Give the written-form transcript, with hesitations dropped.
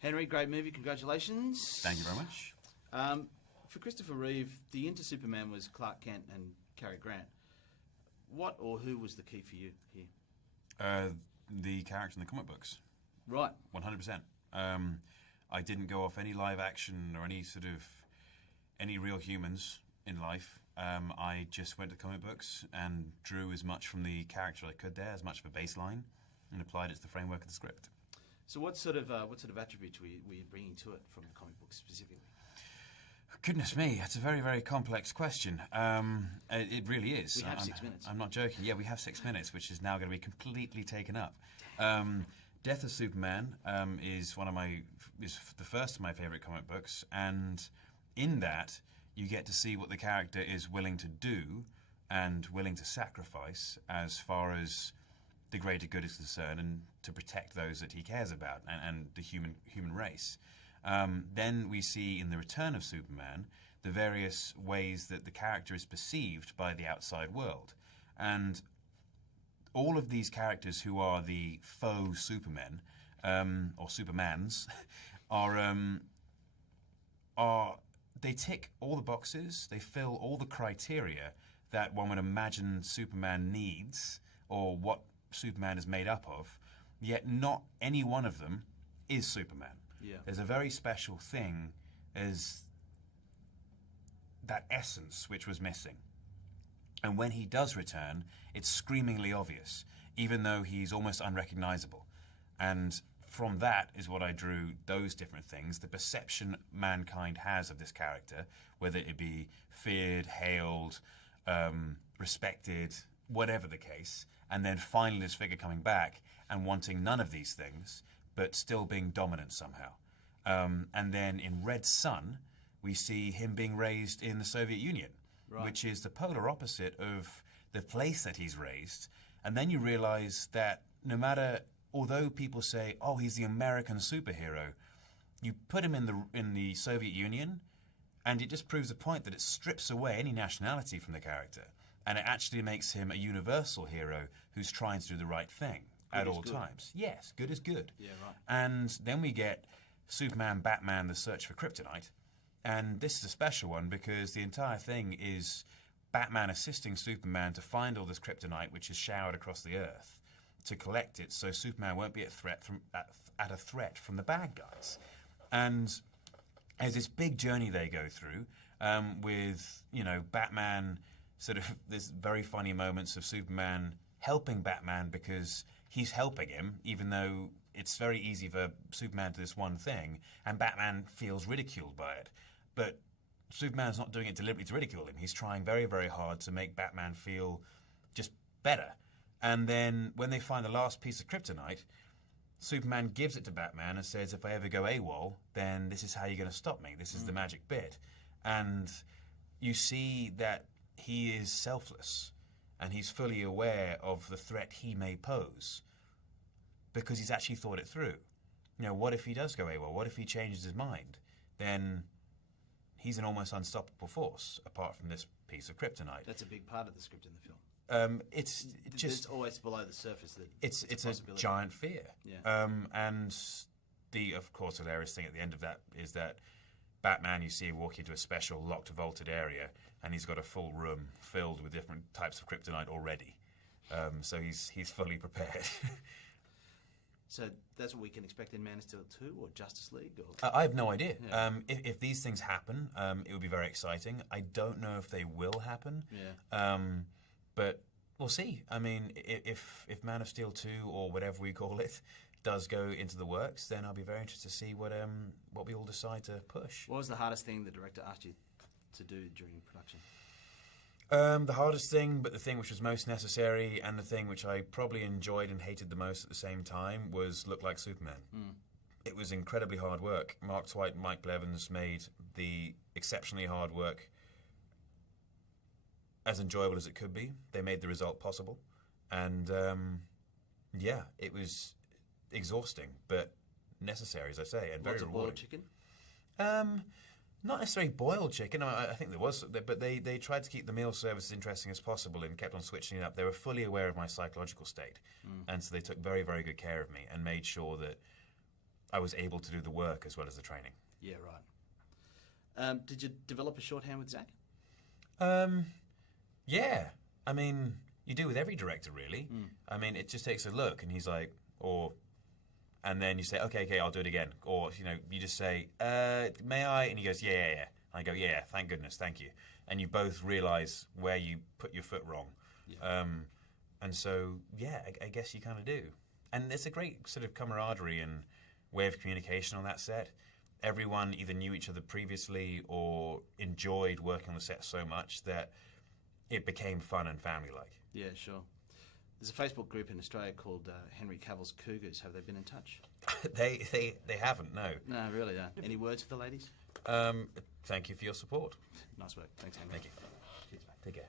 Henry, great movie. Congratulations. Thank you very much. For Christopher Reeve, the Into Superman was Clark Kent and Cary Grant. What or who was the key for you here? The character in the comic books. Right. 100%. I didn't go off any live action or any real humans in life. I just went to comic books and drew as much from the character I could there, as much of a baseline, and applied it to the framework of the script. So what sort of attributes were you bringing to it from the comic books specifically? Goodness me, that's a very, very complex question. It really is. We have 6 minutes. I'm not joking. Yeah, we have 6 minutes, which is now going to be completely taken up. Death of Superman is the first of my favourite comic books, and in that you get to see what the character is willing to do and willing to sacrifice as far as the greater good is concerned, and to protect those that he cares about and the human race. Then we see in The Return of Superman the various ways that the character is perceived by the outside world. And all of these characters who are the faux Supermen, or Supermans, they tick all the boxes, they fill all the criteria that one would imagine Superman needs, or what Superman is made up of, yet not any one of them is Superman. Yeah. There's a very special thing as that essence which was missing. And when he does return, it's screamingly obvious, even though he's almost unrecognizable. And from that is what I drew those different things, the perception mankind has of this character, whether it be feared, hailed, respected, whatever the case, and then finally this figure coming back and wanting none of these things, but still being dominant somehow. And then in Red Sun, we see him being raised in the Soviet Union, right, which is the polar opposite of the place that he's raised. And then you realize that although people say, oh, he's the American superhero, you put him in the Soviet Union, and it just proves the point that it strips away any nationality from the character. And it actually makes him a universal hero who's trying to do the right thing at all times. Yes, good is good. Yeah, right. And then we get Superman, Batman, The Search for Kryptonite. And this is a special one because the entire thing is Batman assisting Superman to find all this kryptonite which is showered across the Earth, to collect it so Superman won't be at a threat from the bad guys. And there's this big journey they go through with, Batman, sort of there's very funny moments of Superman helping Batman because he's helping him, even though it's very easy for Superman to do this one thing, and Batman feels ridiculed by it. But Superman's not doing it deliberately to ridicule him. He's trying very, very hard to make Batman feel just better. And then when they find the last piece of kryptonite, Superman gives it to Batman and says, if I ever go AWOL, then this is how you're going to stop me. This is the magic bit. And you see that he is selfless and he's fully aware of the threat he may pose because he's actually thought it through. What if he does go AWOL? What if he changes his mind? Then he's an almost unstoppable force apart from this piece of kryptonite. That's a big part of the script in the film. It's just always below the surface that it's a giant fear. Yeah. And the, of course, hilarious thing at the end of that is that Batman, you see, walk into a special locked, vaulted area, and he's got a full room filled with different types of kryptonite already. So he's fully prepared. So that's what we can expect in Man of Steel 2 or Justice League? Or? I have no idea. Yeah. If these things happen, it would be very exciting. I don't know if they will happen. Yeah. But we'll see. I mean, if Man of Steel 2 or whatever we call it does go into the works, then I'll be very interested to see what we all decide to push. What was the hardest thing the director asked you to do during production? The hardest thing, but the thing which was most necessary, and the thing which I probably enjoyed and hated the most at the same time, was look like Superman. It was incredibly hard work. Mark Twight and Mike Blevins made the exceptionally hard work as enjoyable as it could be. They made the result possible. And it was exhausting, but necessary, as I say, and very rewarding. Boiled chicken? Not necessarily boiled chicken. I think there was, but they tried to keep the meal service as interesting as possible and kept on switching it up. They were fully aware of my psychological state, and so they took very, very good care of me and made sure that I was able to do the work as well as the training. Yeah, right. Did you develop a shorthand with Zach? Yeah. I mean, you do with every director, really. I mean, it just takes a look, and he's like, and then you say, okay, I'll do it again. Or, you just say, may I? And he goes, yeah. I go, yeah, thank goodness, thank you. And you both realise where you put your foot wrong. Yeah. And so, yeah, I guess you kind of do. And there's a great sort of camaraderie and way of communication on that set. Everyone either knew each other previously or enjoyed working on the set so much that it became fun and family-like. Yeah, sure. There's a Facebook group in Australia called Henry Cavill's Cougars. Have they been in touch? They haven't, no. No, really, no. Any words for the ladies? Thank you for your support. Nice work. Thanks, Henry. Thank you. Cheers, mate. Take care.